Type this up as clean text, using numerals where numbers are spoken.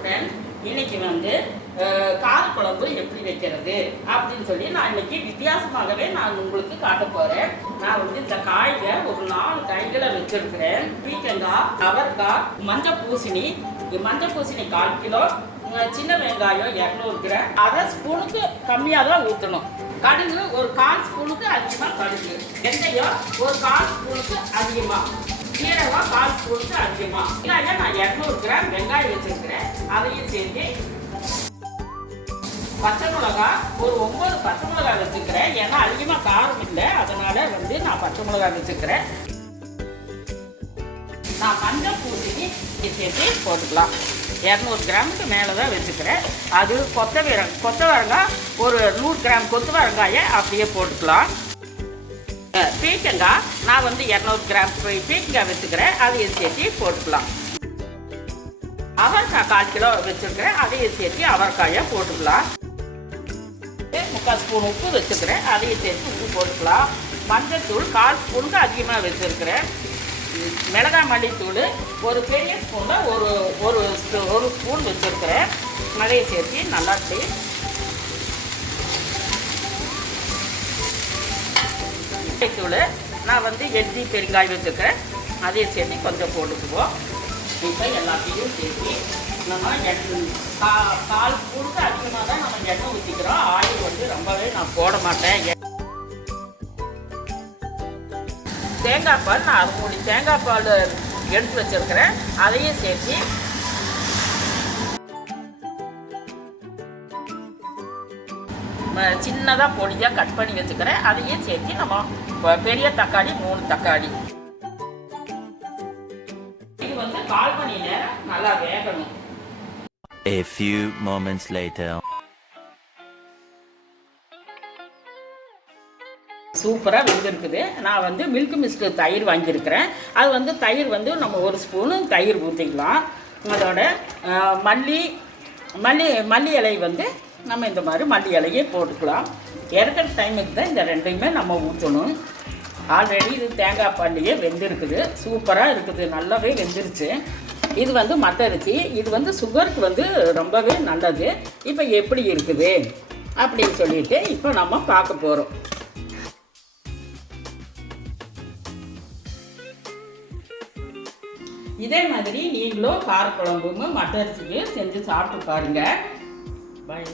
Friends, இன்னைக்கு வந்து காரக்குழம்பு எப்படி வைக்கிறது அப்படின்னு சொல்லி நான் இன்னைக்கு வித்தியாசமாகவே நான் உங்களுக்கு காட்ட போறேன். நான் வந்து இந்த காய்களை ஒரு 4 காய்களை வச்சிருக்கிறேன். பீக்கங்காய், அவரைக்காய், மஞ்சள் பூசணி 1/4 கிலோ, சின்ன வெங்காயம் 200 கிராம். 1/2 ஸ்பூனுக்கு கம்மியாக தான் ஊற்றணும். கடுகு ஒரு 1/4 ஸ்பூனுக்கு அதிகமாக கடுகு, வெந்தயம் ஒரு 1/4 ஸ்பூனுக்கு அதிகமாக, சீரகம் 1/4 ஸ்பூனுக்கு அதிகமாக. வெங்காயம் நான் 200 கிராம் வெங்காயம் வச்சிருக்கிறேன், அதையும் சேர்த்து. பச்சை மிளகா ஒரு 9 பச்சை மிளகா வச்சுக்கிறேன். ஏன்னா அதிகமாக காரம் இல்லை, அதனால வந்து நான் பச்சை மிளகா வச்சுக்கிறேன். நான் மஞ்சள் பூசணி சேர்த்து போட்டுக்கலாம். 200 கிராமுக்கு மேலே தான் வச்சுக்கிறேன். அது கொத்தவரங்காய் ஒரு 100 கிராம் கொத்தவரங்காயை அப்படியே போட்டுக்கலாம். பீக்கங்காய் நான் வந்து 200 கிராம் பீக்கங்காய் வச்சுக்கிறேன், அதையும் சேர்த்து போட்டுக்கலாம். அவரைக்காய் 1/4 கிலோ வச்சுருக்கிறேன், அதையும் சேர்த்து அவரைக்காயை போட்டுக்கலாம். 3/4 ஸ்பூன் உப்பு வச்சுக்கிறேன், அதையும் சேர்த்து உப்பு போட்டுக்கலாம். மஞ்சள் தூள் 1/4 ஸ்பூனுக்கு அதிகமாக வச்சுருக்கிறேன். மிளகாய் மல்லித்தூள் ஒரு பெரிய ஸ்பூனில் ஒரு ஸ்பூன் வச்சுருக்கிறேன், அதையை சேர்த்து நல்லா தூள் நான் வந்து எட்டி பெருங்காய் வச்சுருக்கிறேன், அதையை சேர்த்து கொஞ்சம் போட்டுக்குவோம். இப்போ எல்லாத்தையும் சேர்த்து நம்ம 1/4 ஸ்பூனுக்கு அதிகமாக தான் நம்ம எண்ணெய் ஊற்றிக்கிறோம். ஆயில் வந்து ரொம்பவே நான் போட மாட்டேன். தேங்காய் பால் நான் 1 மூடி தேங்காய் பால் எடுத்து வச்சுருக்கிறேன், அதையும் சேர்த்து சின்னதாக பொடியாக கட் பண்ணி வச்சுக்கிறேன், அதையும் சேர்த்து நம்ம பெரிய தக்காளி 3 தக்காளி. இது வந்து 1/4 மணி நேரம் நல்லா வேகணும். A few moments later. சூப்பராக வெந்திருக்குது. நான் வந்து மில்க் மிஸ்ட் தயிர் வாங்கியிருக்கிறேன். அது வந்து தயிர் வந்து நம்ம 1 ஸ்பூனு தயிர் ஊற்றிக்கலாம். அதோட மல்லி இலை வந்து நம்ம இந்த மாதிரி மல்லி இலையே போட்டுக்கலாம். இறக்குற டைமுக்கு தான் இந்த 2யுமே நம்ம ஊற்றணும். ஆல்ரெடி இது தேங்காய் பால்லையே வெந்திருக்குது, சூப்பராக இருக்குது, நல்லாவே வெந்துருச்சு. இது வந்து மத்தரிசி, இது வந்து சுகருக்கு வந்து ரொம்பவே நல்லது. இப்போ எப்படி இருக்குது அப்படின்னு சொல்லிட்டு இப்போ நம்ம பார்க்க போகிறோம். இதே மாதிரி நீங்களும் காரக்குழம்பும் மட்டரிசியும் செஞ்சு சாப்பிட்டு பாருங்கள். பாய்.